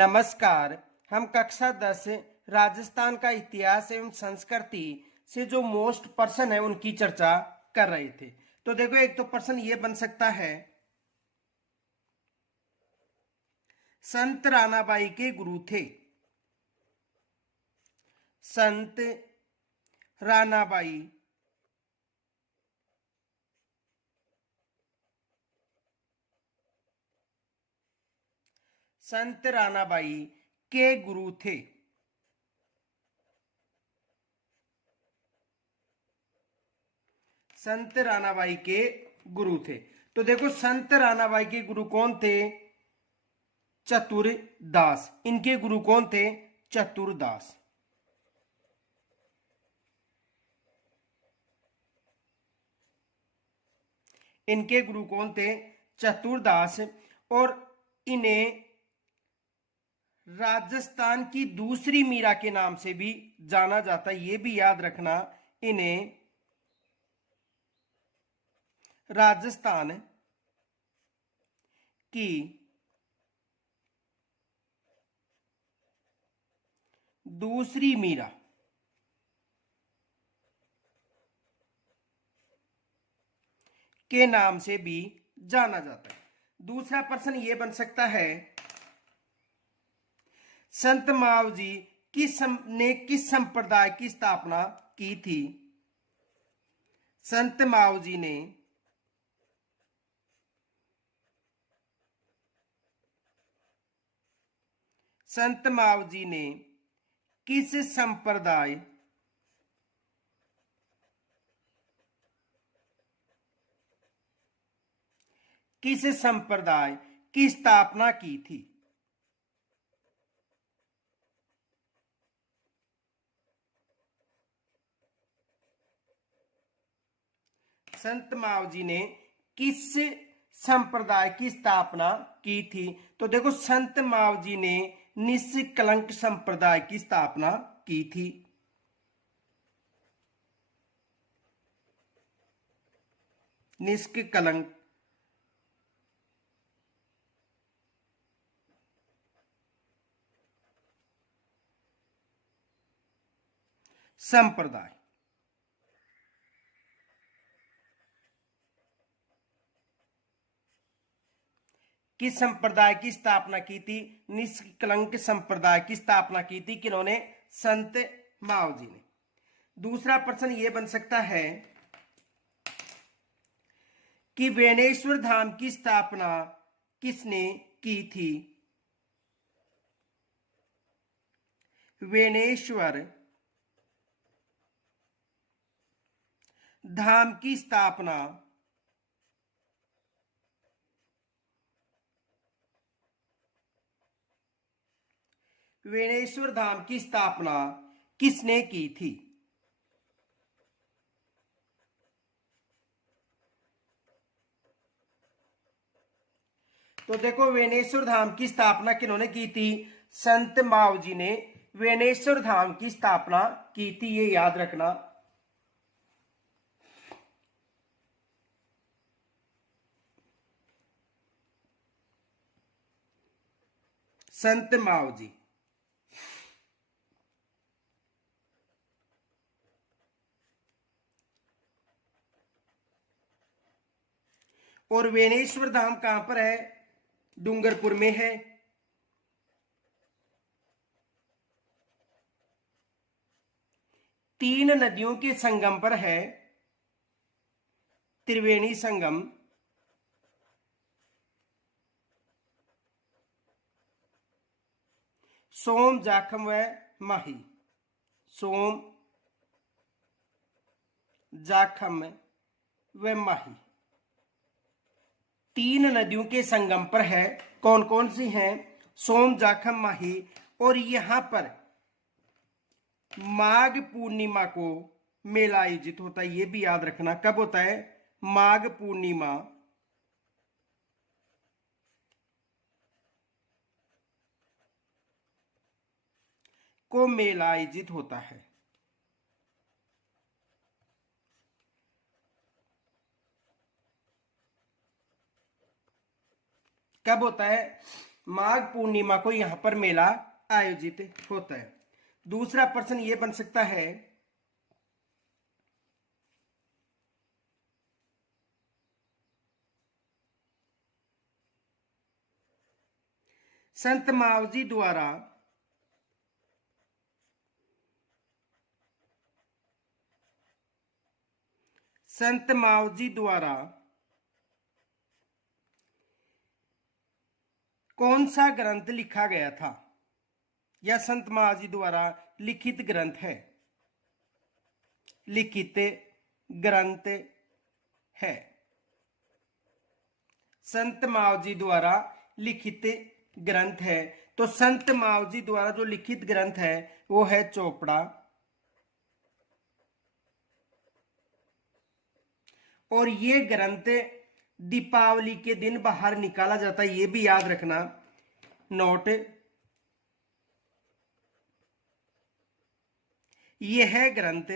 नमस्कार। हम कक्षा 10 राजस्थान का इतिहास एवं संस्कृति से जो मोस्ट पर्सन है उनकी चर्चा कर रहे थे। तो देखो, एक तो प्रश्न ये बन सकता है, संत रानाबाई के गुरु थे। संत रानाबाई संत रानाबाई के गुरु थे। संत रानाबाई के गुरु थे। तो देखो, संत रानाबाई के गुरु कौन थे? चतुरदास। इनके गुरु कौन थे? चतुरदास। इनके गुरु कौन थे? चतुरदास। और इन्हें राजस्थान की दूसरी मीरा के नाम से भी जाना जाता है। ये भी याद रखना, इन्हें राजस्थान की दूसरी मीरा के नाम से भी जाना जाता है। दूसरा प्रश्न यह बन सकता है, संत मावजी ने किस संप्रदाय की स्थापना की थी? संत मावजी ने किस संप्रदाय की स्थापना की थी? संत मावजी ने किस संप्रदाय की स्थापना की थी? तो देखो, संत मावजी ने निष्कलंक संप्रदाय की स्थापना की थी। निष्कलंक संप्रदाय। किस संप्रदाय की स्थापना की थी? निष्कलंक संप्रदाय की स्थापना की थी किन्होंने? संत मावजी ने। दूसरा प्रश्न यह बन सकता है कि बेणेश्वर धाम की स्थापना किसने की थी? बेणेश्वर धाम की स्थापना किसने की थी? तो देखो, बेणेश्वर धाम की स्थापना किन्होंने की थी? संत मावजी ने बेणेश्वर धाम की स्थापना की थी। ये याद रखना। संत मावजी। और बेणेश्वर धाम कहां पर है? डूंगरपुर में है। तीन नदियों के संगम पर है। त्रिवेणी संगम, सोम, जाखम व माही। सोम, जाखम व माही तीन नदियों के संगम पर है। कौन कौन सी हैं? सोम, जाखम, माही। और यहां पर माघ पूर्णिमा को मेला आयोजित होता है। यह भी याद रखना। कब होता है? माघ पूर्णिमा को मेला आयोजित होता है। कब होता है? माघ पूर्णिमा को यहां पर मेला आयोजित होता है। दूसरा प्रश्न ये बन सकता है, संत मावजी द्वारा कौन सा ग्रंथ लिखा गया था, या संत मावजी द्वारा लिखित ग्रंथ है, लिखित ग्रंथ है। संत मावजी द्वारा लिखित ग्रंथ है, तो संत मावजी द्वारा जो लिखित ग्रंथ है वो है चोपड़ा। और ये ग्रंथ दीपावली के दिन बाहर निकाला जाता है, ये भी याद रखना नोट। यह ग्रंथ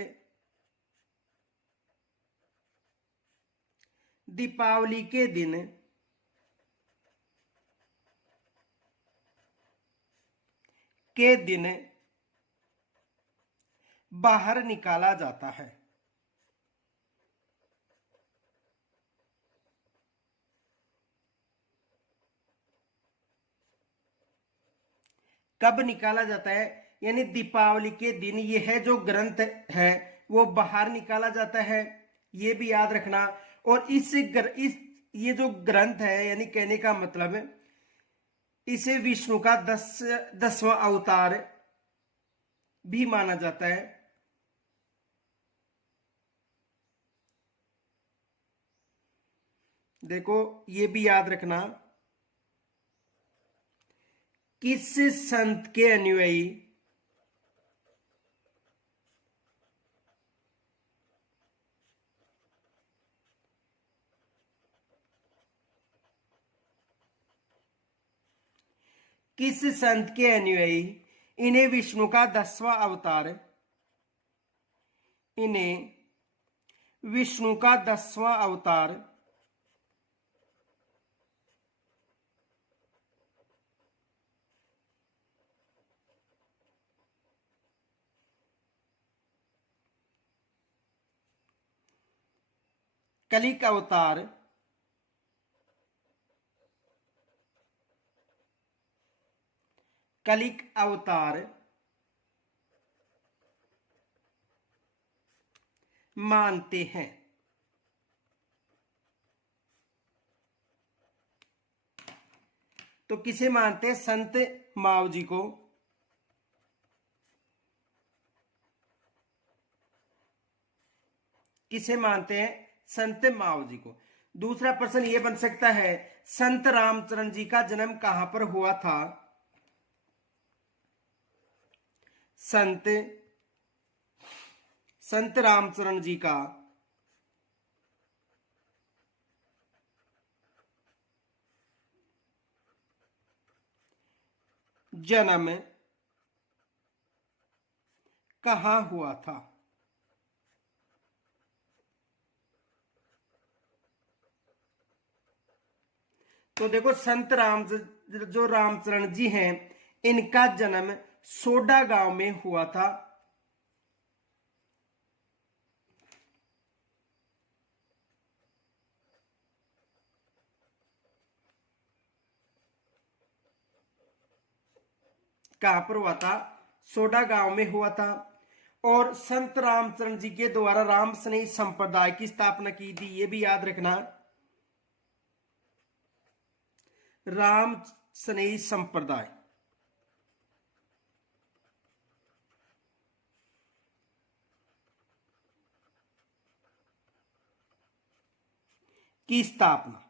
दीपावली के दिन बाहर निकाला जाता है। कब निकाला जाता है, यानी दीपावली के दिन यह जो ग्रंथ है वो बाहर निकाला जाता है, ये भी याद रखना। और ये जो ग्रंथ है, यानी कहने का मतलब इसे विष्णु का 10वां अवतार भी माना जाता है। देखो ये भी याद रखना, किस संत के अनुयायी इन्हें विष्णु का 10वां अवतार, कलिक अवतार मानते हैं। तो किसे मानते हैं, संत मावजी को। किसे मानते हैं, संत मावजी को। दूसरा प्रश्न यह बन सकता है, संत रामचरण जी का जन्म कहां पर हुआ था। संत रामचरण जी का जन्म कहां हुआ था। तो देखो जो रामचरण जी हैं, इनका जन्म सोडा गांव में हुआ था। कहां पर हुआ था, सोडा गांव में हुआ था। और संत रामचरण जी के द्वारा राम स्नेही संप्रदाय की स्थापना की थी, यह भी याद रखना, राम स्नेही संप्रदाय की स्थापना।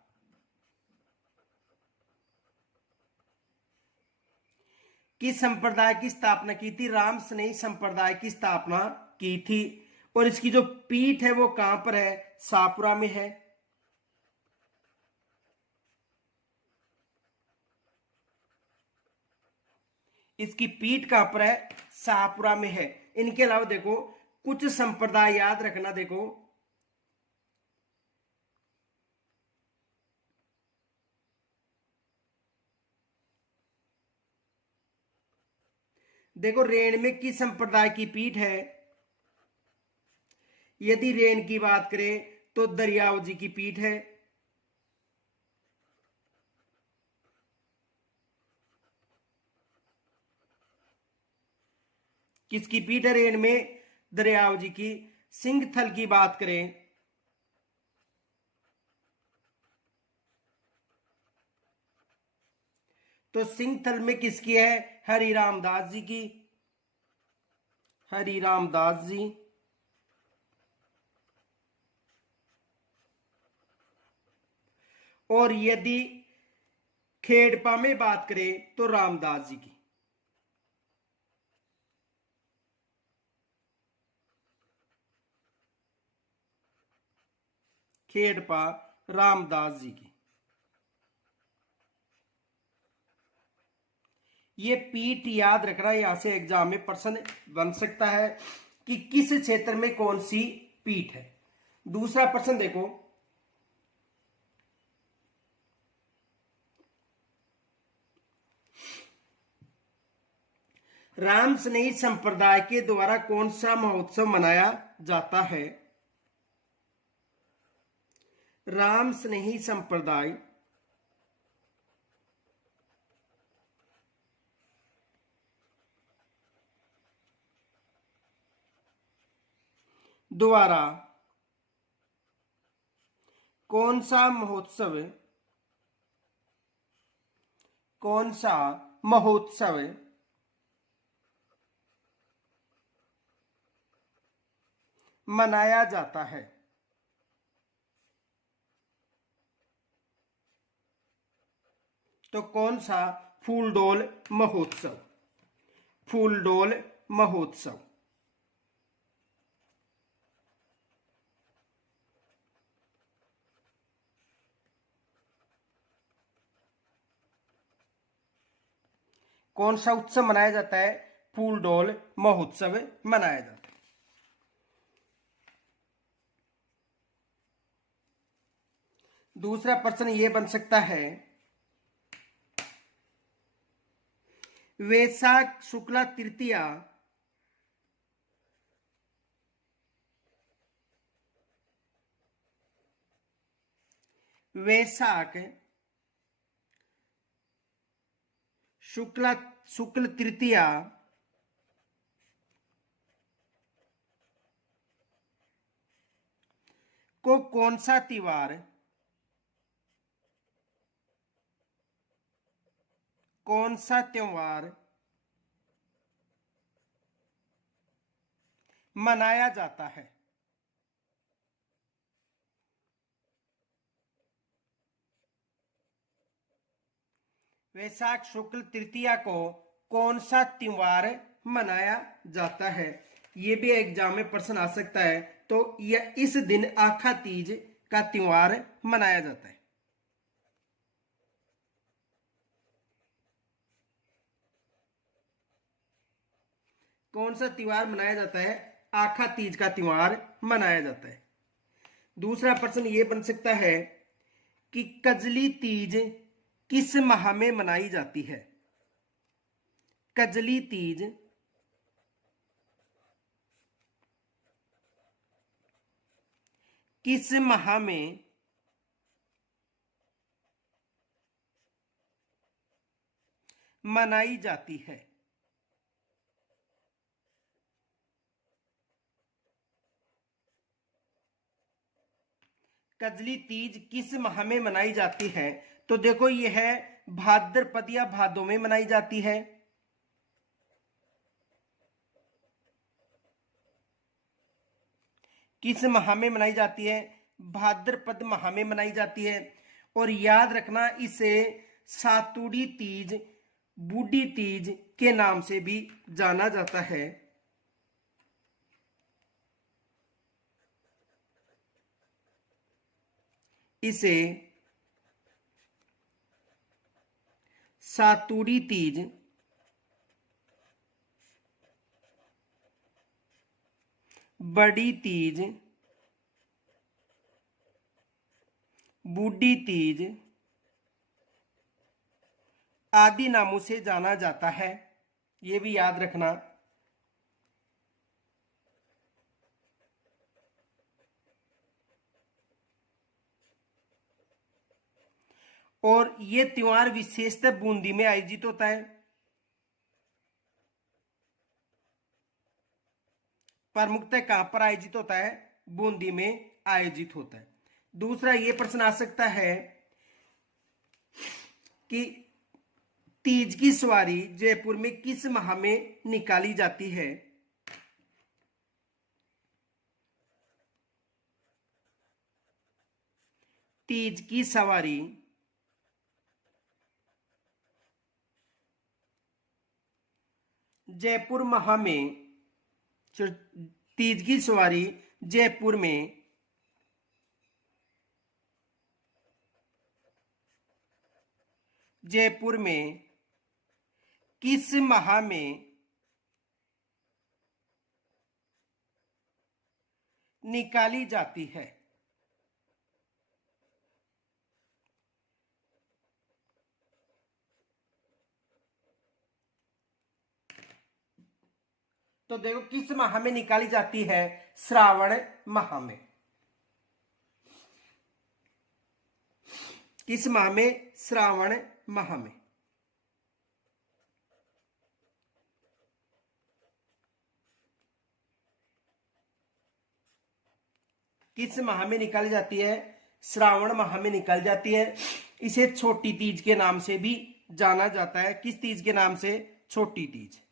किस संप्रदाय की स्थापना की थी, राम स्नेही संप्रदाय की स्थापना की थी। और इसकी जो पीठ है वो कहां पर है, शाहपुरा में है। इसकी पीठ कहां पर है, शाहपुरा में है। इनके अलावा देखो कुछ संप्रदाय याद रखना, देखो देखो रेन में किस संप्रदाय की पीठ है? यदि रेन की बात करें तो दरियाव जी की पीठ है। किसकी पीठ है रेन में? दरियाव जी की। सिंहथल की बात करें तो सिंहथल में किसकी है? हरिराम दास जी की। हरिराम दास जी। और यदि खेड़पा में बात करें तो रामदास जी की। खेड़पा रामदास जी की। ये पीठ याद रखना, यहां से एग्जाम में प्रश्न बन सकता है कि किस क्षेत्र में कौन सी पीठ है। दूसरा प्रश्न देखो, राम स्नेही संप्रदाय के द्वारा कौन सा महोत्सव मनाया जाता है? राम स्नेही संप्रदाय द्वारा कौन सा महोत्सव मनाया जाता है? तो कौन सा? फूलडोल महोत्सव। फूलडोल महोत्सव। कौन सा उत्सव मनाया जाता है? फूलडोल महोत्सव मनाया जाता है। दूसरा प्रश्न यह बन सकता है, वैशाख शुक्ला तृतीया वैशाख शुक्ल तृतीया को कौन सा त्योहार मनाया जाता है? वैशाख शुक्ल तृतीया को कौन सा त्योहार मनाया जाता है? यह भी एग्जाम में प्रश्न आ सकता है। तो यह इस दिन आखा तीज का त्योहार मनाया जाता है। कौन सा त्योहार मनाया जाता है? आखा तीज का त्योहार मनाया जाता है। दूसरा प्रश्न यह बन सकता है कि कजली तीज किस माह में मनाई जाती है? कजली तीज किस माह में मनाई जाती है? कजली तीज किस माह में मनाई जाती है? तो देखो यह भाद्रपद या भादों में मनाई जाती है। किस माह में मनाई जाती है? भाद्रपद माह में मनाई जाती है। और याद रखना, इसे सातुड़ी तीज, बूढ़ी तीज के नाम से भी जाना जाता है। इसे सातुड़ी तीज, बड़ी तीज, बूढ़ी तीज आदि नामों से जाना जाता है। ये भी याद रखना। और ये त्योहार विशेषतः बूंदी में आयोजित होता है। प्रमुखतः कहां पर आयोजित होता है? बूंदी में आयोजित होता है। दूसरा ये प्रश्न आ सकता है कि तीज की सवारी जयपुर में किस माह में निकाली जाती है? तीज की सवारी जयपुर माह में, तीज की सवारी जयपुर में किस माह में निकाली जाती है? तो देखो किस माह में निकाली जाती है? श्रावण माह में। किस माह में? श्रावण माह में। किस माह में निकाली जाती है? श्रावण माह में निकाली जाती है। इसे छोटी तीज के नाम से भी जाना जाता है। किस तीज के नाम से? छोटी तीज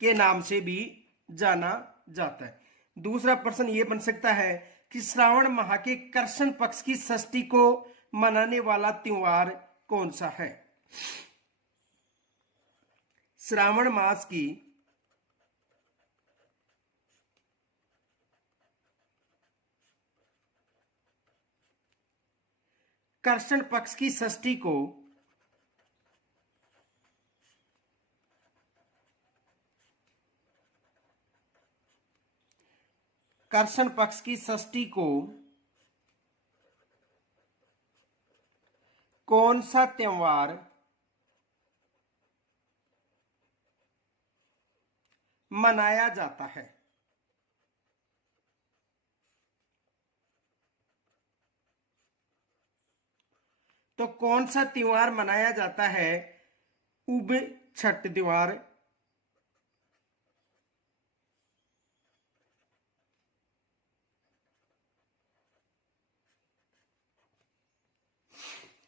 के नाम से भी जाना जाता है। दूसरा प्रश्न यह बन सकता है कि श्रावण माह के कृष्ण पक्ष की षष्ठी को मनाने वाला त्योहार कौन सा है? श्रावण मास की कृष्ण पक्ष की षष्ठी को कृष्ण पक्ष की षष्ठी को कौन सा त्योहार मनाया जाता है? तो कौन सा त्योहार मनाया जाता है? उब छठ त्योहार।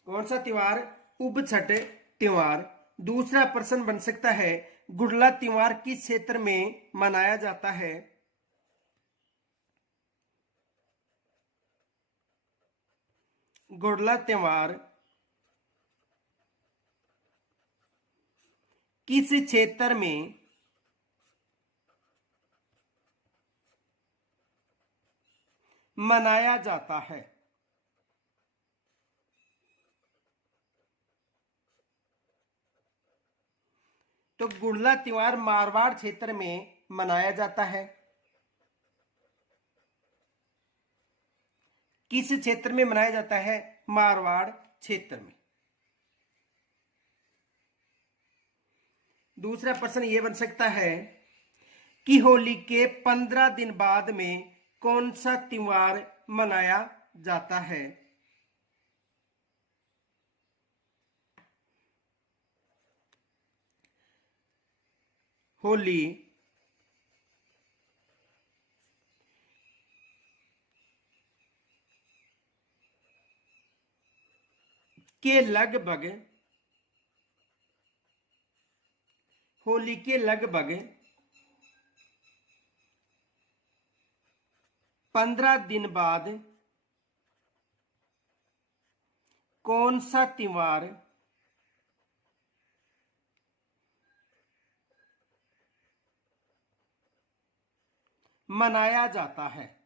कौन सा त्योहार? उब छठ त्योहार। दूसरा प्रश्न बन सकता है गुड़ला त्योहार किस क्षेत्र में मनाया जाता है? गुड़ला त्योहार किस क्षेत्र में मनाया जाता है? तो गुड़ला त्योहार मारवाड़ क्षेत्र में मनाया जाता है। किस क्षेत्र में मनाया जाता है? मारवाड़ क्षेत्र में। दूसरा प्रश्न यह बन सकता है कि होली के 15 दिन बाद में कौन सा त्योहार मनाया जाता है? होली के लगभग 15 दिन बाद कौन सा त्योहार मनाया जाता है?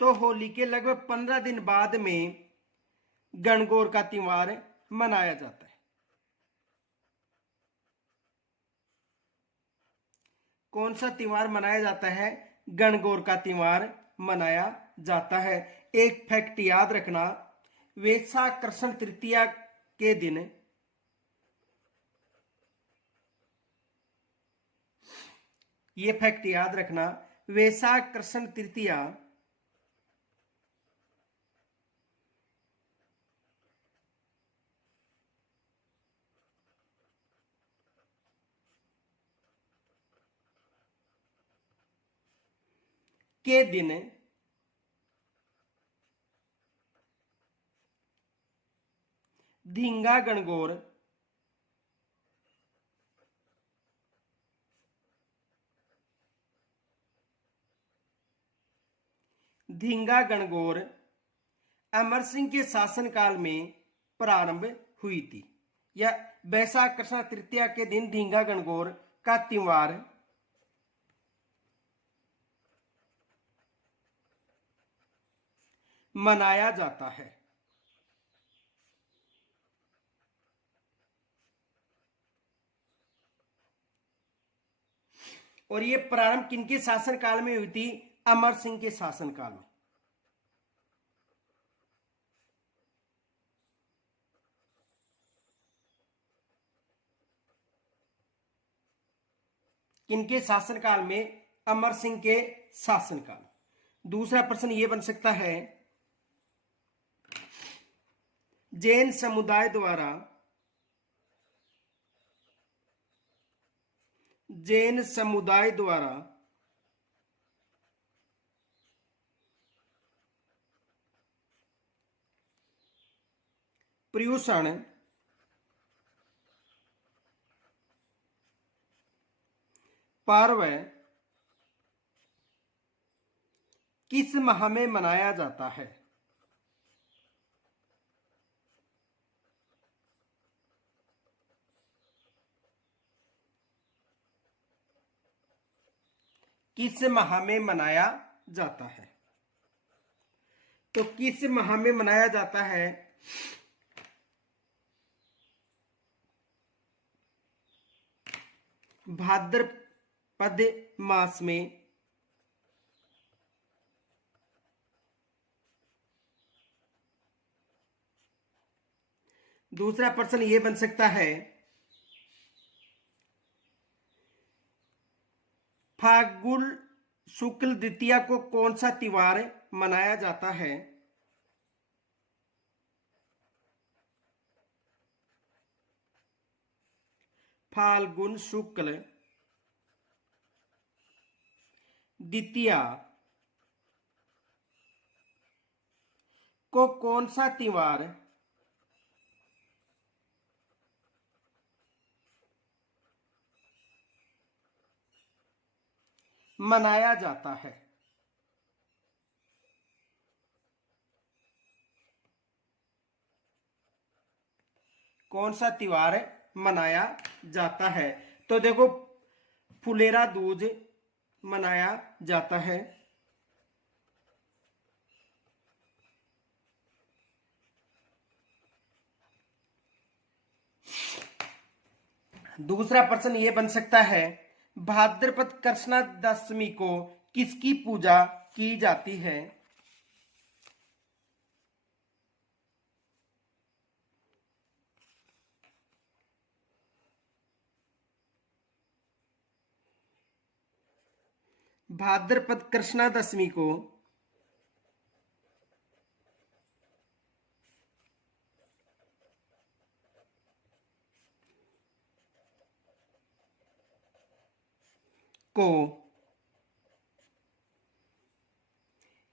तो होली के लगभग 15 दिन बाद में गणगौर का त्योहार मनाया जाता है। कौन सा त्योहार मनाया जाता है? गणगौर का त्योहार मनाया जाता है। एक फैक्ट याद रखना, वैशाख कृष्ण तृतीया के दिन ये फैक्ट याद रखना, वैशाख कृष्ण तृतीया के दिन धींगा गणगौर अमर सिंह के शासनकाल में प्रारंभ हुई थी। या वैशाख कृष्ण तृतीया के दिन धींगा गणगौर का त्योहार मनाया जाता है। और ये प्रारंभ किनके शासनकाल में हुई थी? अमर सिंह के शासनकाल में। किनके शासनकाल में? अमर सिंह के शासनकाल। दूसरा प्रश्न यह बन सकता है, जैन समुदाय द्वारा पर्युषण पर्व किस माह में मनाया जाता है? किस माह में मनाया जाता है? तो किस माह में मनाया जाता है? भाद्रपद मास में। दूसरा प्रश्न यह बन सकता है, फाल्गुन शुक्ल द्वितीया को कौन सा त्योहार मनाया जाता है? फाल्गुन शुक्ल द्वितीया को कौन सा त्योहार मनाया जाता है? कौन सा त्योहार मनाया जाता है? तो देखो, फुलेरा दूज मनाया जाता है। दूसरा प्रश्न यह बन सकता है, भाद्रपद कृष्ण दशमी को किसकी पूजा की जाती है? भाद्रपद कृष्ण दशमी को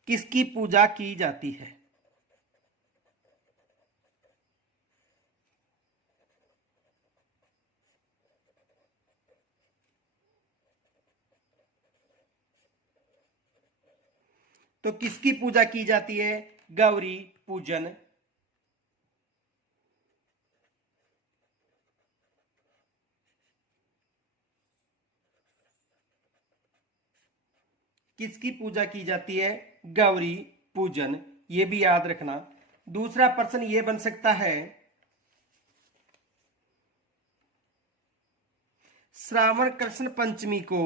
किसकी पूजा की जाती है? तो किसकी पूजा की जाती है? गौरी पूजन। किसकी पूजा की जाती है? गौरी पूजन। ये भी याद रखना। दूसरा प्रश्न ये बन सकता है, श्रावण कृष्ण पंचमी को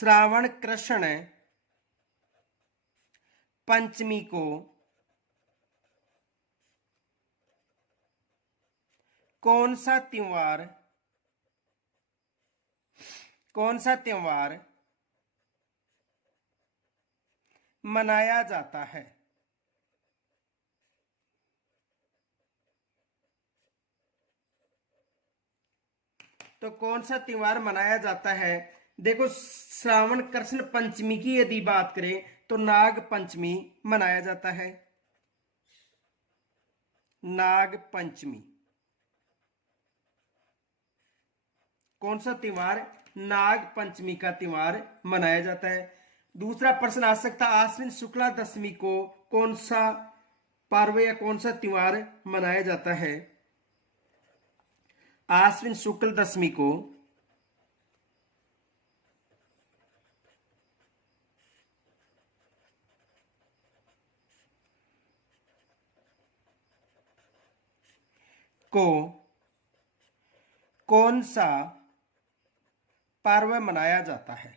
श्रावण कृष्ण पंचमी को कौन सा त्योहार मनाया जाता है? तो कौन सा त्योहार मनाया जाता है? देखो, श्रावण कृष्ण पंचमी की यदि बात करें तो नाग पंचमी मनाया जाता है। नाग पंचमी, कौन सा त्योहार? नाग पंचमी का त्योहार मनाया जाता है। दूसरा प्रश्न आ सकता, आश्विन शुक्ला दशमी को कौन सा पर्व या कौन सा त्योहार मनाया जाता है? आश्विन शुक्ल दशमी को कौन सा पर्व मनाया जाता है?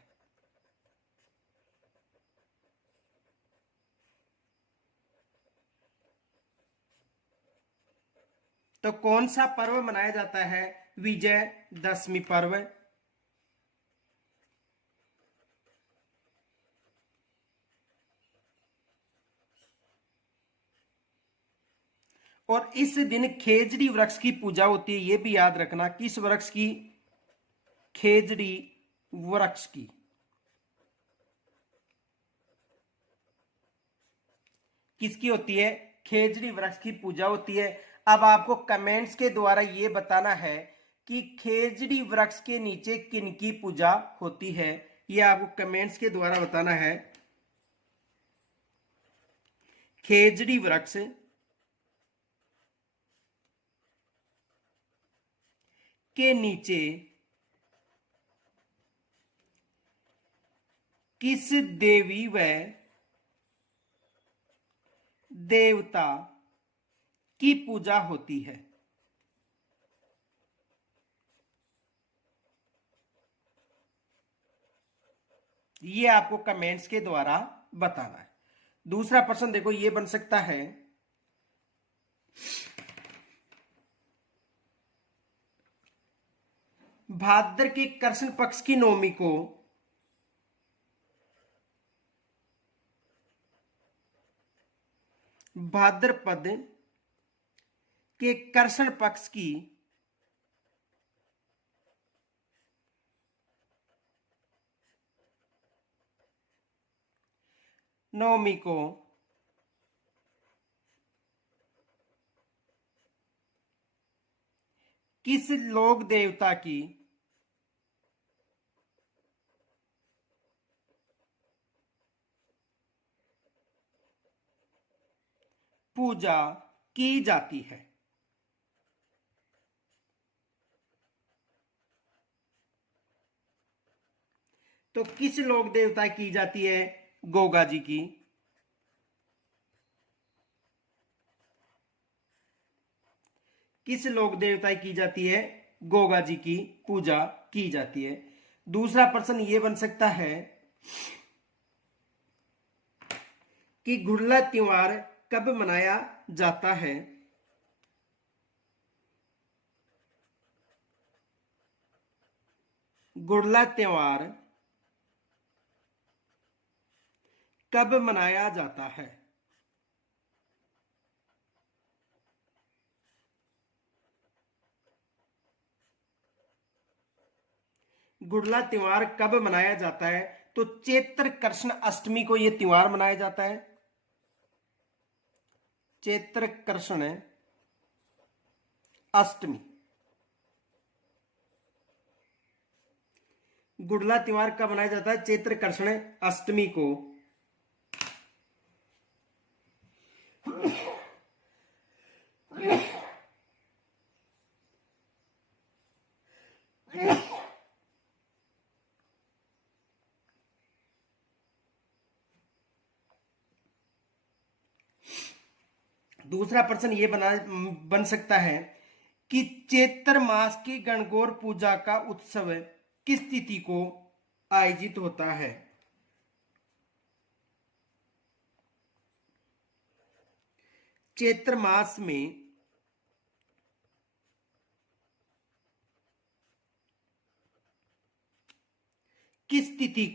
तो कौन सा पर्व मनाया जाता है? विजय दशमी पर्व। और इस दिन खेजड़ी वृक्ष की पूजा होती है, यह भी याद रखना। किस वृक्ष की? खेजड़ी वृक्ष की। किसकी होती है? खेजड़ी वृक्ष की पूजा होती है। अब आपको कमेंट्स के द्वारा यह बताना है कि खेजड़ी वृक्ष के नीचे किनकी पूजा होती है, यह आपको कमेंट्स के द्वारा बताना है। खेजड़ी वृक्ष के नीचे किस देवी व देवता की पूजा होती है? ये आपको कमेंट्स के द्वारा बताना है। दूसरा प्रश्न देखो, ये बन सकता है, भाद्र के कृष्ण पक्ष की नवमी को भाद्रपद के कृष्ण पक्ष की नवमी को किस लोक देवता की पूजा की जाती है? तो किस लोक देवता की जाती है? गोगा जी की। किस लोक देवता की जाती है? गोगा जी की पूजा की जाती है। दूसरा प्रश्न यह बन सकता है कि गुड़ला त्योहार कब मनाया जाता है? गुड़ला त्योहार कब मनाया जाता है? गुड़ला त्योहार कब मनाया जाता है? तो चैत्र कृष्ण अष्टमी को यह त्योहार मनाया जाता है। चैत्र कृष्ण अष्टमी, गुड़ला त्योहार कब मनाया जाता है? चैत्र कृष्ण अष्टमी को। दूसरा प्रश्न ये बन सकता है कि चैत्र मास की गणगौर पूजा का उत्सव किस तिथि को आयोजित होता है। चैत्र मास में किस तिथि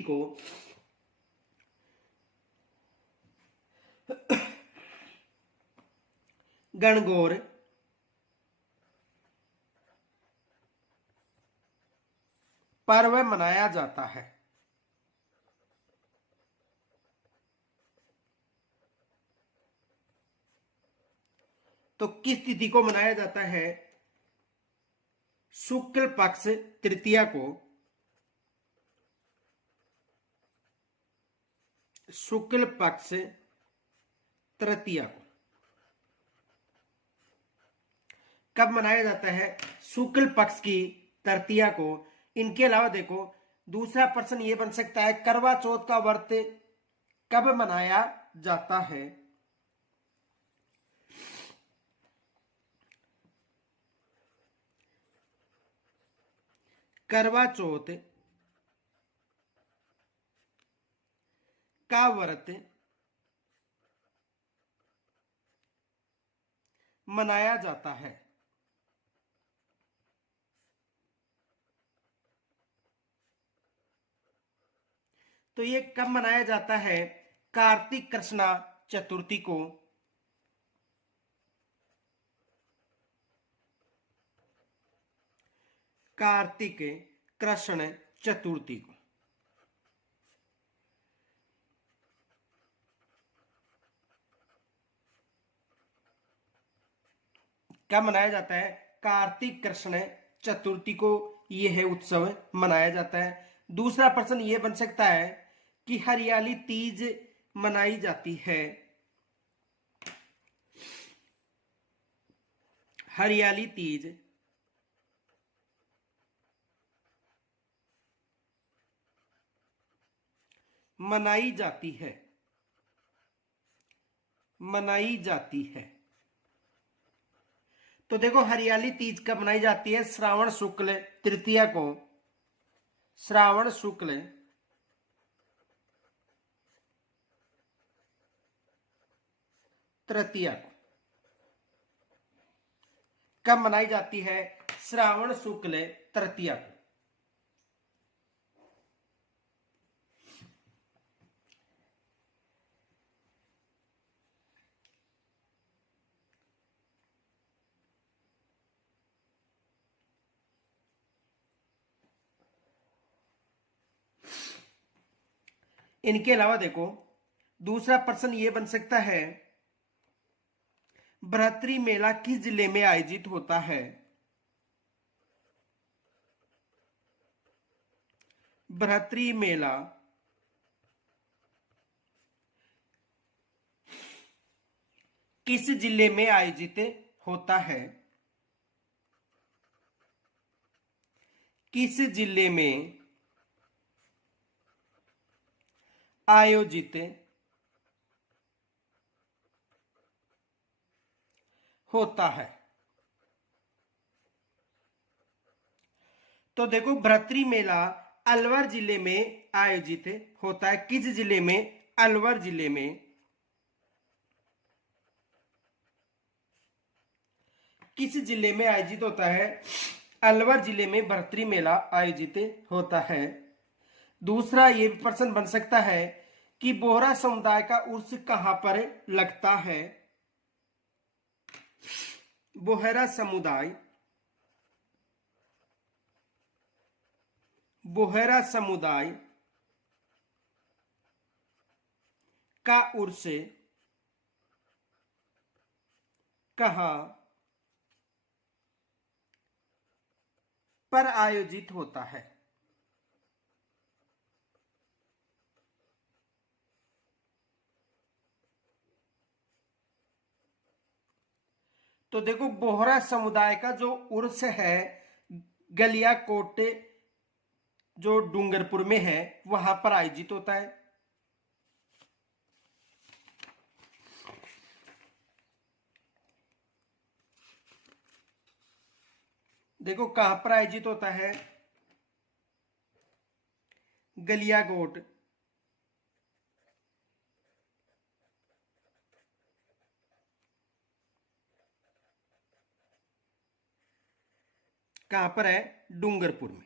को गणगौर पर्व मनाया जाता है? तो किस तिथि को मनाया जाता है? शुक्ल पक्ष तृतीया को, शुक्ल पक्ष तृतीया को कब मनाया जाता है? शुक्ल पक्ष की तृतीया को। इनके अलावा देखो दूसरा प्रश्न ये बन सकता है, करवा चौथ का व्रत कब मनाया जाता है? करवा चौथ का व्रत मनाया जाता है? तो ये कब मनाया जाता है? कार्तिक कृष्णा चतुर्थी को। कार्तिक कृष्ण चतुर्थी को। कब मनाया जाता है? कार्तिक कृष्ण चतुर्थी को यह उत्सव मनाया जाता है। दूसरा प्रश्न यह बन सकता है कि हरियाली तीज मनाई जाती है। हरियाली तीज मनाई जाती है, मनाई जाती है। तो देखो हरियाली तीज कब मनाई जाती है? श्रावण शुक्ल तृतीया को, श्रावण शुक्ल तृतीया को कब मनाई जाती है? श्रावण शुक्ल तृतीया को। इनके अलावा देखो दूसरा प्रश्न यह बन सकता है, बृहत्तरी मेला किस जिले में आयोजित होता है? बृहत्तरी मेला किस जिले में आयोजित होता है? किस जिले में आयोजित होता है? तो देखो बृहत्तरी मेला अलवर जिले में आयोजित होता है। किस जिले में? अलवर जिले में। किस जिले में आयोजित होता है? अलवर जिले में बृहत्तरी मेला आयोजित होता है। दूसरा ये प्रश्न बन सकता है कि बोहरा समुदाय का उर्स कहां पर लगता है? बोहरा समुदाय, बोहरा समुदाय का उर्स कहां पर आयोजित होता है? तो देखो बोहरा समुदाय का जो उर्स है गलियाकोट जो डूंगरपुर में है वहां पर आयोजित होता है। देखो कहां पर आयोजित होता है, गलियाकोट, कहां पर है, डूंगरपुर में।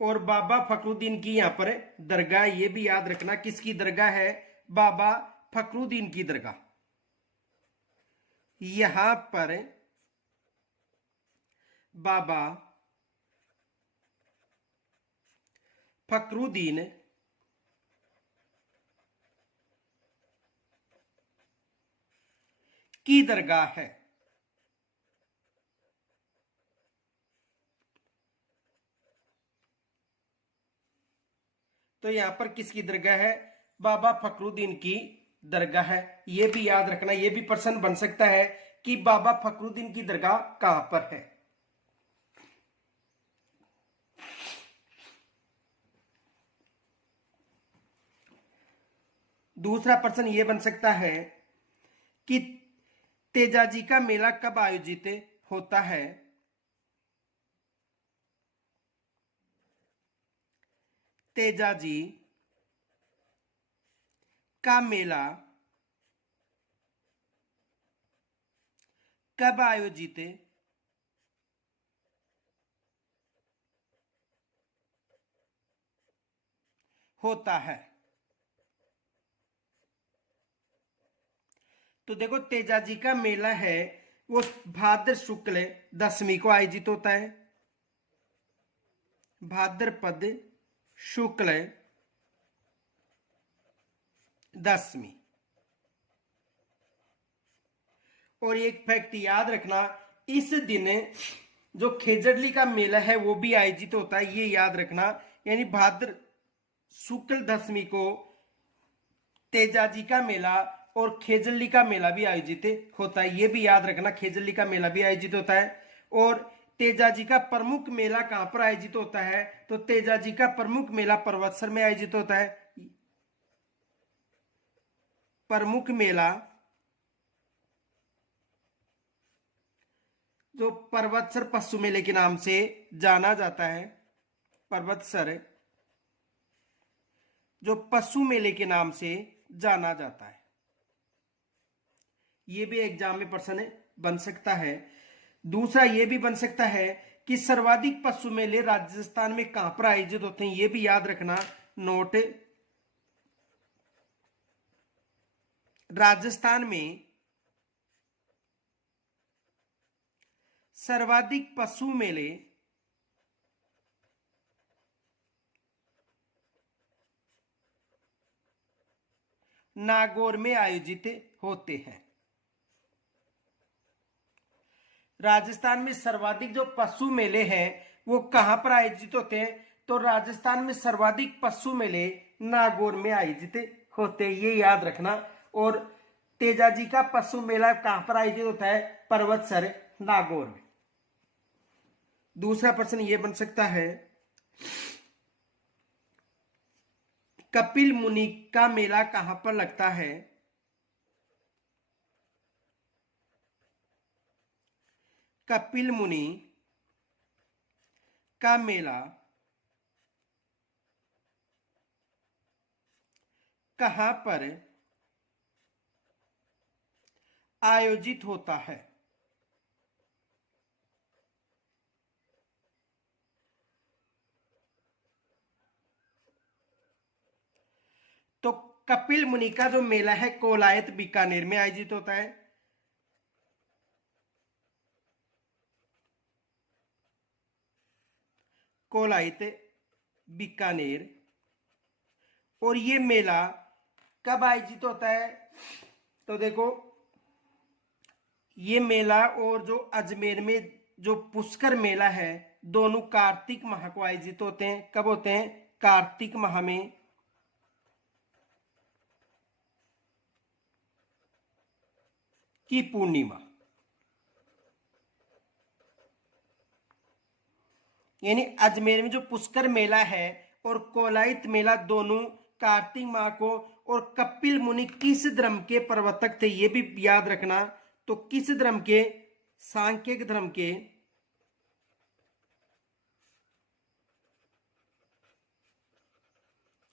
और बाबा फखरुद्दीन की यहां पर दरगाह, ये भी याद रखना किसकी दरगाह है, बाबा फखरुद्दीन की दरगाह। यहां पर बाबा फखरुद्दीन की दरगाह है। तो यहां पर किसकी दरगाह है, बाबा फखरुद्दीन की दरगाह है। यह भी याद रखना, यह भी प्रश्न बन सकता है कि बाबा फखरुद्दीन की दरगाह कहां पर है। दूसरा प्रश्न यह बन सकता है कि तेजाजी का मेला कब आयोजित होता है। तेजाजी का मेला कब आयोजित होता है। तो देखो तेजाजी का मेला है वो भाद्र शुक्ल दशमी को आयोजित होता है, भाद्रपद शुक्ल दशमी। और एक फैक्ट याद रखना, इस दिन जो खेजड़ली का मेला है वो भी आयोजित होता है, ये याद रखना। यानी भाद्र शुक्ल दशमी को तेजाजी का मेला और खेजड़ली का मेला भी आयोजित होता है, ये भी याद रखना, खेजड़ली का मेला भी आयोजित होता है। और तेजाजी का प्रमुख मेला कहां पर आयोजित होता है, तो तेजाजी का प्रमुख मेला पर्वतसर में आयोजित होता है। प्रमुख मेला जो पर्वतसर पशु मेले के नाम से जाना जाता है, पर्वतसर जो पशु मेले के नाम से जाना जाता है, यह भी एग्जाम में प्रश्न बन सकता है। दूसरा यह भी बन सकता है कि सर्वाधिक पशु मेले राजस्थान में कहां पर आयोजित होते हैं, यह भी याद रखना, नोट। राजस्थान में सर्वाधिक पशु मेले नागौर में आयोजित होते हैं। राजस्थान में सर्वाधिक जो पशु मेले हैं वो कहां पर आयोजित होते हैं, तो राजस्थान में सर्वाधिक पशु मेले नागौर में आयोजित होते हैं, ये याद रखना। और तेजाजी का पशु मेला कहां पर आयोजित होता है, पर्वतसर नागौर में। दूसरा प्रश्न ये बन सकता है, कपिल मुनि का मेला कहां पर लगता है। कपिल मुनि का मेला कहां पर आयोजित होता है। तो कपिल मुनि का जो मेला है कोलायत बीकानेर में आयोजित होता है। कोलायत बीकानेर। और ये मेला कब आयोजित होता है, तो देखो ये मेला और जो अजमेर में जो पुष्कर मेला है दोनों कार्तिक माह को आयोजित होते हैं। कब होते हैं, कार्तिक माह में। की पूर्णिमा, यानी अजमेर में जो पुष्कर मेला है और कोलायत मेला दोनों कार्तिक माह को। और कपिल मुनि किस धर्म के प्रवर्तक थे, ये भी याद रखना। तो किस धर्म के सांख्यिक धर्म के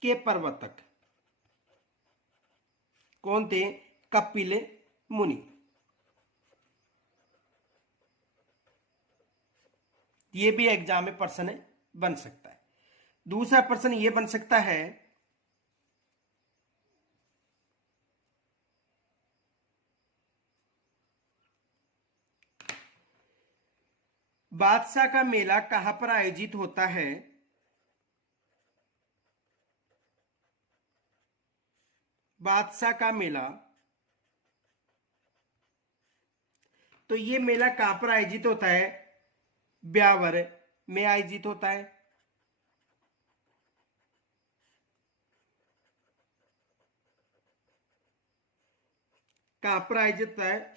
प्रवर्तक कौन थे? कपिल मुनि। ये भी एग्जाम में प्रश्न बन सकता है। दूसरा प्रश्न ये बन सकता है, बादशाह का मेला कहां पर आयोजित होता है? बादशाह का मेला, तो ये मेला कहां पर आयोजित होता है? ब्यावर में आयोजित होता है। कहां पर आयोजित होता है?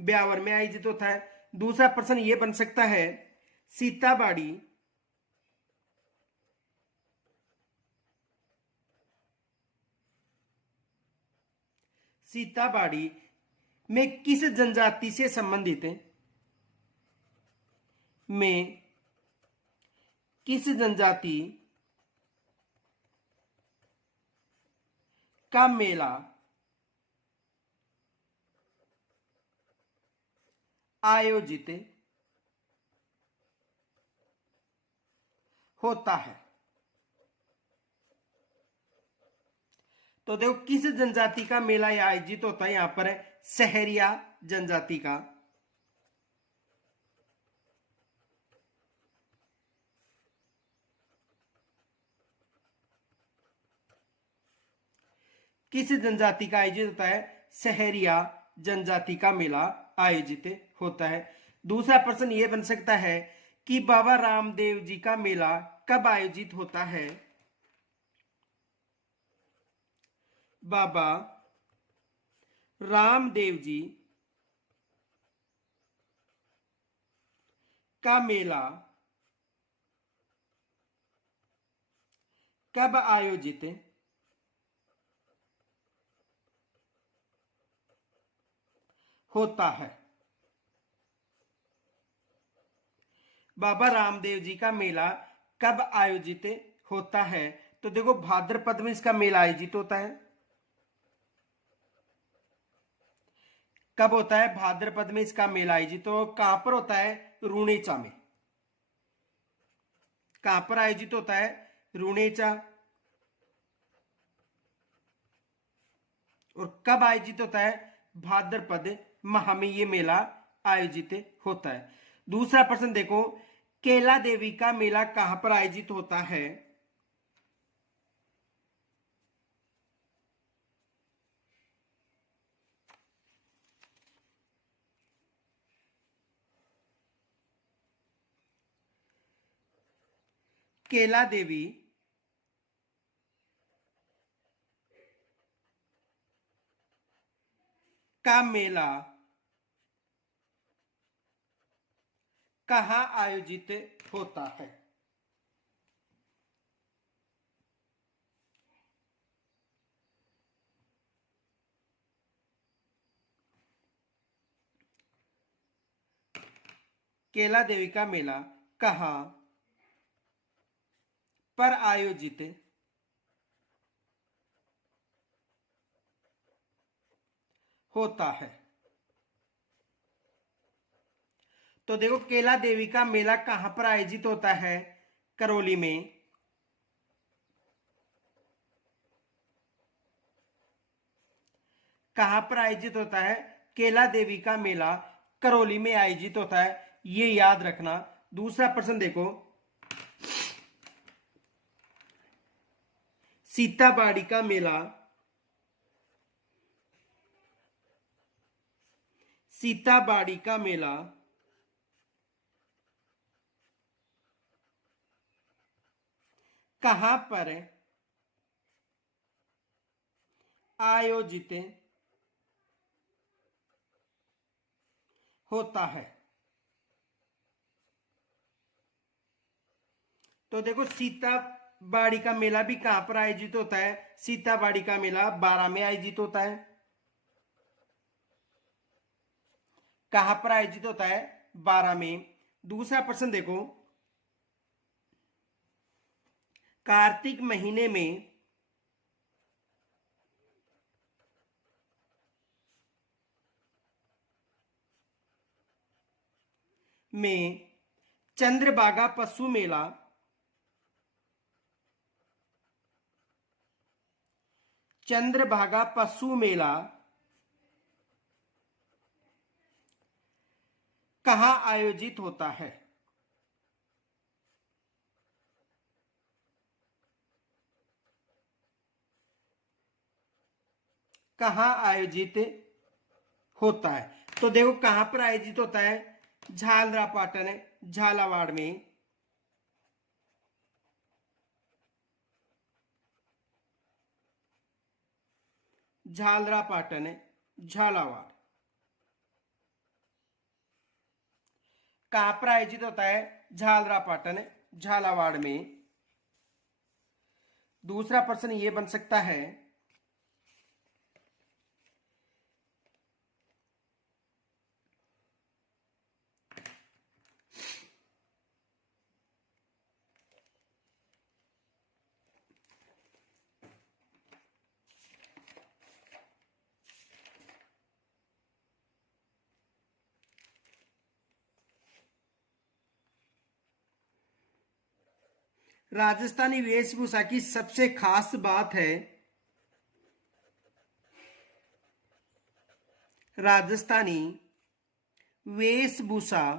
ब्यावर में आयोजित होता है। दूसरा प्रश्न यह बन सकता है, सीताबाड़ी सीताबाड़ी में किस जनजाति से संबंधित है? में किस जनजाति का मेला आयोजित होता है? तो देखो किस जनजाति का मेला आयोजित होता है, यहां पर है सहरिया जनजाति का। किस जनजाति का आयोजित होता है? सहरिया जनजाति का मेला आयोजित होता है। दूसरा प्रश्न यह बन सकता है कि बाबा रामदेव जी का मेला कब आयोजित होता है? बाबा रामदेव जी का मेला कब आयोजित होता है? बाबा रामदेव जी का मेला कब आयोजित होता है? तो देखो भाद्रपद में इसका मेला आयोजित होता है। कब होता है? भाद्रपद में इसका मेला आयोजित। तो कहां पर होता है? रुणेचा में। कहां पर आयोजित होता है? रुणेचा। और कब आयोजित होता है? भाद्रपद माह में ये मेला आयोजित होता है। दूसरा प्रश्न देखो, केला देवी का मेला कहां पर आयोजित होता है? केला देवी का मेला कहां आयोजित होता है? केला देवी का मेला कहां पर आयोजित होता है? तो देखो केला देवी का मेला कहां पर आयोजित होता है? करौली में। कहां पर आयोजित होता है? केला देवी का मेला करौली में आयोजित होता है, ये याद रखना। दूसरा प्रश्न देखो, सीताबाड़ी का मेला सीताबाड़ी का मेला कहां पर आयोजित होता है? तो देखो सीताबाड़ी का मेला भी कहां पर आयोजित होता है? सीताबाड़ी का मेला बारां में आयोजित होता है। कहां पर आयोजित होता है? 12 में। दूसरा प्रश्न देखो, कार्तिक महीने में चंद्रभागा पशु मेला कहाँ आयोजित होता है? कहाँ आयोजित होता है? तो देखो कहां पर आयोजित होता है? झालरापाटन, झालावाड़ में। झालरापाटन, झालावाड़ कहां पर आयोजित होता है? झालरापाटन, झालावाड़ में। दूसरा प्रश्न ये बन सकता है, राजस्थानी वेशभूषा की सबसे खास बात है, राजस्थानी वेशभूषा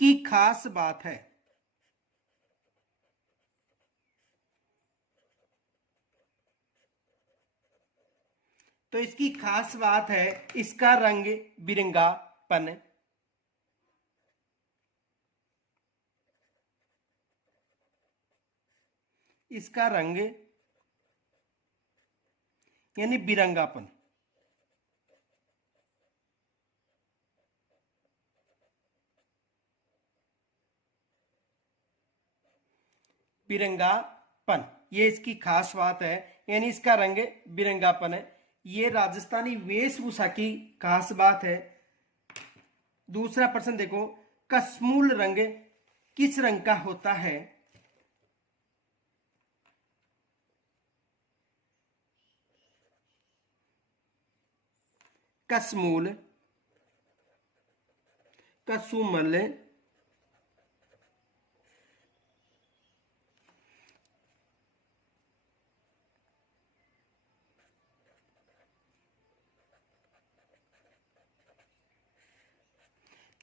की खास बात है। तो इसकी खास बात है इसका रंग बिरंगापन। इसका रंग यानी बिरंगापन। बिरंगापन ये इसकी खास बात है, यानी इसका रंग बिरंगापन है। ये राजस्थानी वेशभूषा की खास बात है। दूसरा प्रश्न देखो, कश्मूल रंग किस रंग का होता है? कश्मूल, कसुमल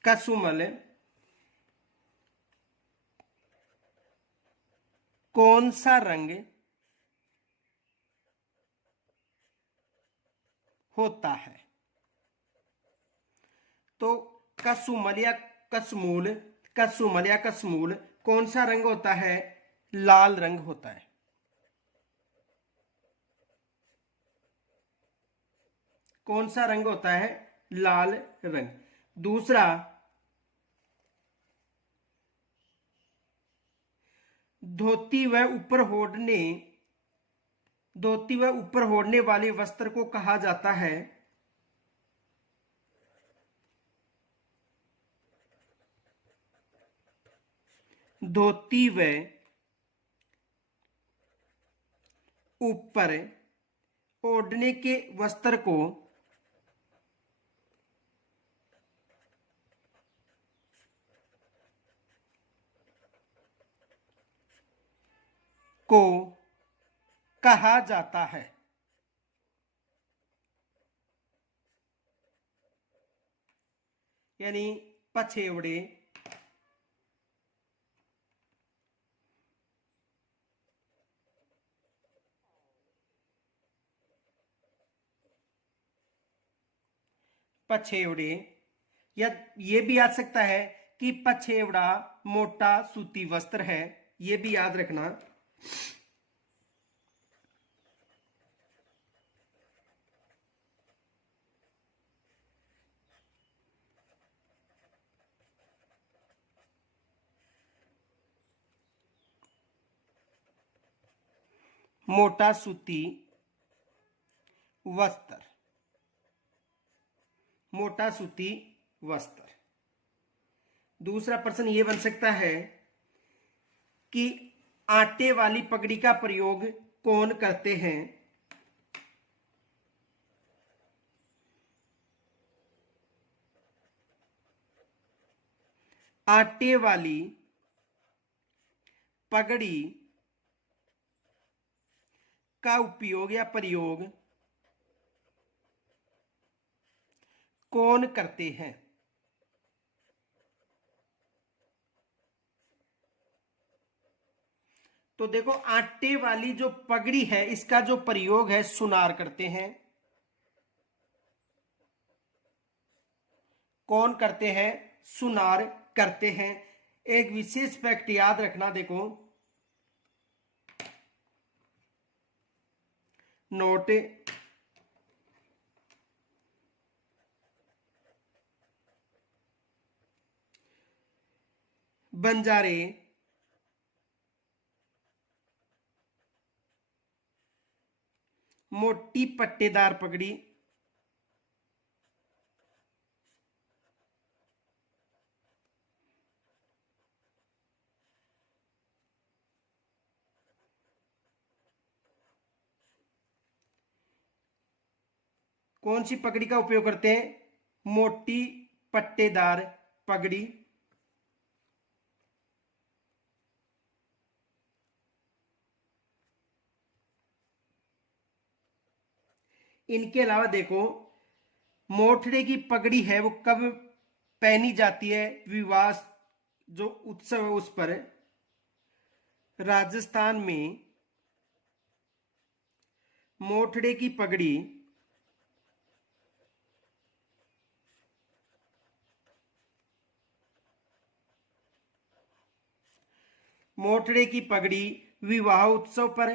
कसुमल कौन सा रंग होता है? तो कसुमल या कसमूल, कसुमल या कसमूल कौन सा रंग होता है? लाल रंग होता है। कौन सा रंग होता है? लाल रंग। दूसरा, धोती व ऊपर ओढ़ने वाले वस्त्र को कहा जाता है? धोती व ऊपर ओढ़ने के वस्त्र को कहा जाता है? यानी पछेवड़े। पछेवड़े, या ये भी आ सकता है कि पछेवड़ा मोटा सूती वस्त्र है, ये भी याद रखना। मोटा सूती वस्त्र। मोटा सूती वस्त्र। दूसरा प्रश्न ये बन सकता है कि आटे वाली पगड़ी का प्रयोग कौन करते हैं? आटे वाली पगड़ी का उपयोग या प्रयोग कौन करते हैं? तो देखो, आटे वाली जो पगड़ी है इसका जो प्रयोग है सुनार करते हैं। कौन करते हैं? सुनार करते हैं। एक विशेष फैक्ट याद रखना, देखो नोट, बंजारे मोटी पट्टेदार पगड़ी कौन सी पगड़ी का उपयोग करते हैं? मोटी पट्टेदार पगड़ी। इनके अलावा देखो, मोठड़े की पगड़ी है वो कब पहनी जाती है? विवाह जो उत्सव है उस पर। राजस्थान में मोठड़े की पगड़ी मोठड़े की पगड़ी विवाह उत्सव पर,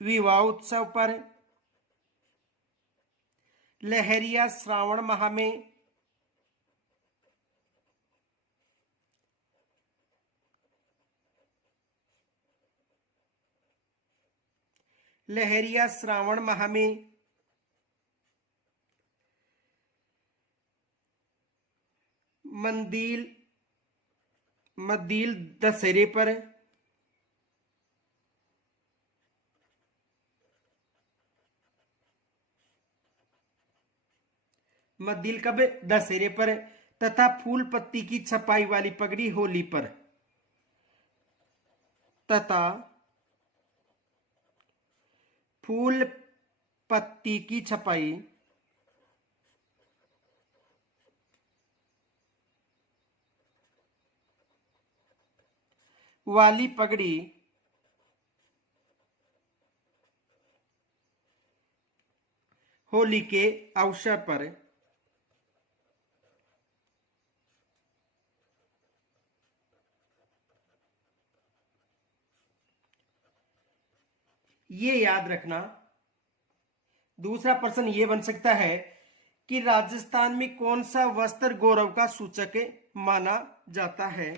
विवाह उत्सव पर, लहरिया श्रावण माह में, लहरिया श्रावण माह में, मंदिल मद्दील दशहरे पर, मद्दील कब? दशहरे पर। तथा फूल पत्ती की छपाई वाली पगड़ी होली पर, तथा फूल पत्ती की छपाई वाली पगड़ी होली के अवसर पर। ये याद रखना। दूसरा प्रश्न ये बन सकता है कि राजस्थान में कौन सा वस्त्र गौरव का सूचक माना जाता है?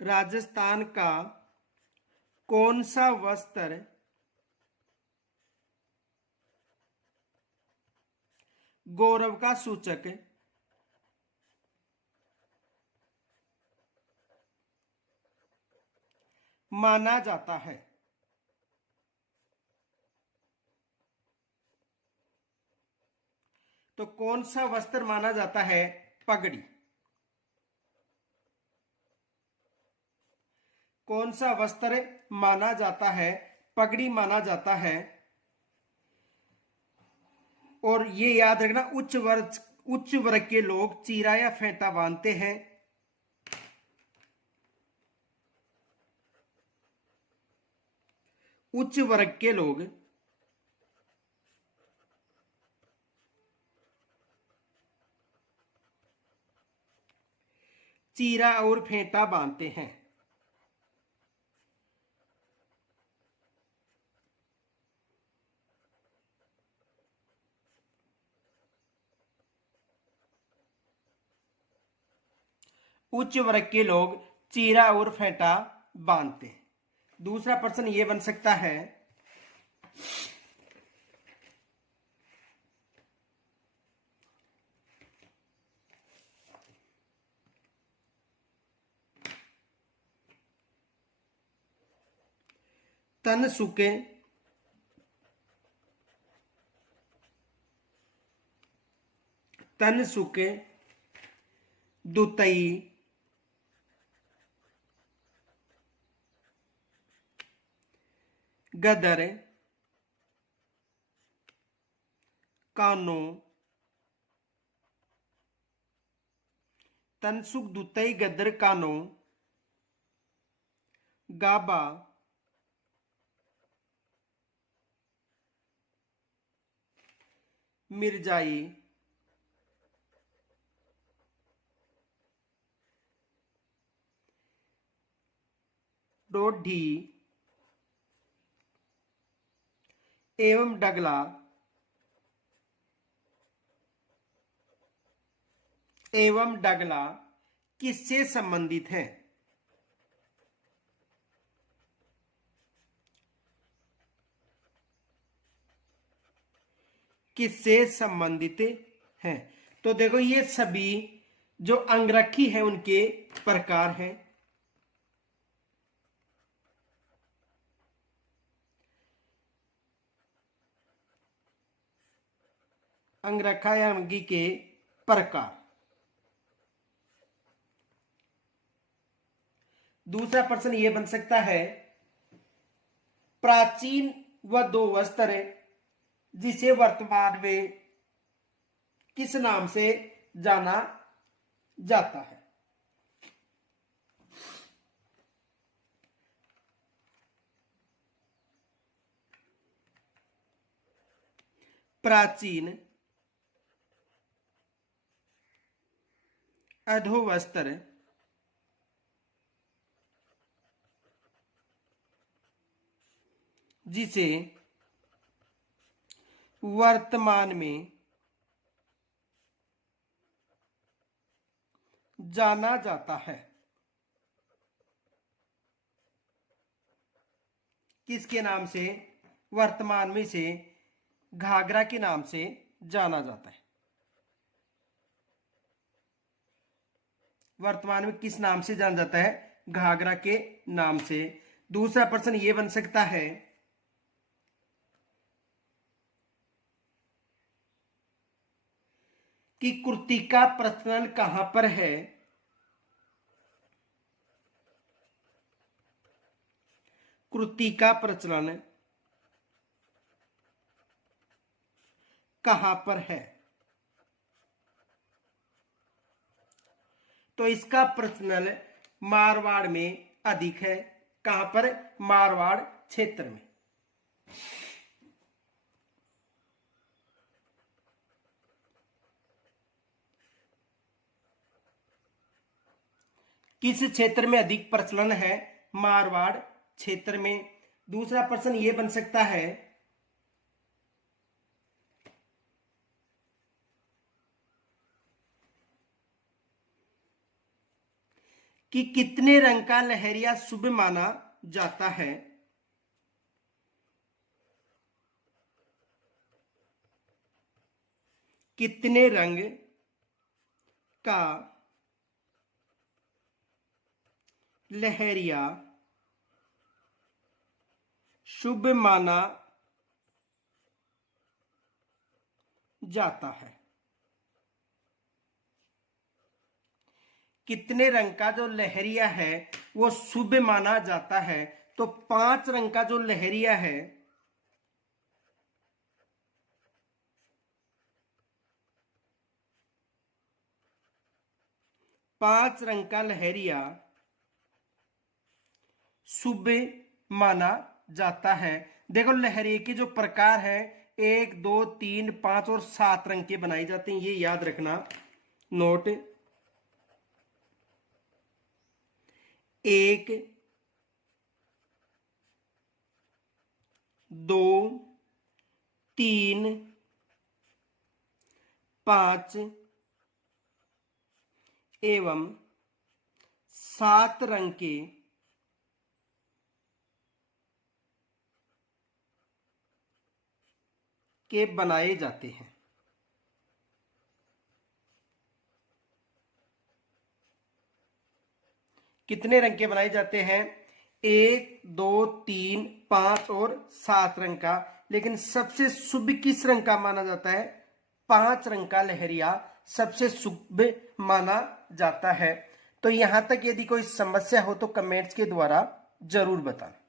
राजस्थान का कौन सा वस्त्र गौरव का सूचक माना जाता है? तो कौन सा वस्त्र माना जाता है? पगड़ी। कौन सा वस्त्र माना जाता है? पगड़ी माना जाता है। और ये याद रखना, उच्च वर्ग के लोग चीरा या फेंटा बांधते हैं। उच्च वर्ग के लोग चीरा और फेंटा बांधते हैं। उच्च वर्ग के लोग चीरा और फेंटा बांधते हैं। दूसरा प्रश्न ये बन सकता है, तन सूखे दुतई गदर कानो। तनसुख दुतई गदर कानो गाबा मिर्जाई डोडी एवं डगला किससे संबंधित है? किससे संबंधित हैं? तो देखो ये सभी जो अंगरखी है उनके प्रकार हैं। अंगरखा या अंगी के प्रकार। दूसरा प्रश्न ये बन सकता है, प्राचीन व दो वस्त्र जिसे वर्तमान में किस नाम से जाना जाता है? प्राचीन अधोवस्त्र जिसे वर्तमान में जाना जाता है। किसके नाम से? वर्तमान में से घाघरा के नाम से जाना जाता है। वर्तमान में किस नाम से जाना जाता है? घाघरा के नाम से। दूसरा प्रश्न यह बन सकता है, कि कुर्ती का प्रचलन कहां पर है? कुर्ती का प्रचलन कहां पर है? तो इसका प्रचलन मारवाड़ में अधिक है। कहां पर? मारवाड़ क्षेत्र में। किस क्षेत्र में अधिक प्रचलन है? मारवाड़ क्षेत्र में। दूसरा प्रश्न यह बन सकता है, कि कितने रंग का लहरिया शुभ माना जाता है? कितने रंग का लहरिया शुभ माना जाता है? कितने रंग का जो लहरिया है वो शुभ माना जाता है? तो 5 रंग का जो लहरिया है, 5 रंग का लहरिया शुभ माना जाता है। देखो लहरिये के जो प्रकार है 1 2 3 5 और 7 रंग के बनाए जाते हैं, ये याद रखना। नोट 1 2 3 5 एवं 7 रंग के बनाए जाते हैं। कितने रंग के बनाए जाते हैं? 1 2 3 5 और 7 रंग का। लेकिन सबसे शुभ किस रंग का माना जाता है? 5 रंग का लहरिया सबसे शुभ माना जाता है। तो यहां तक यदि कोई समस्या हो तो कमेंट्स के द्वारा जरूर बताएं।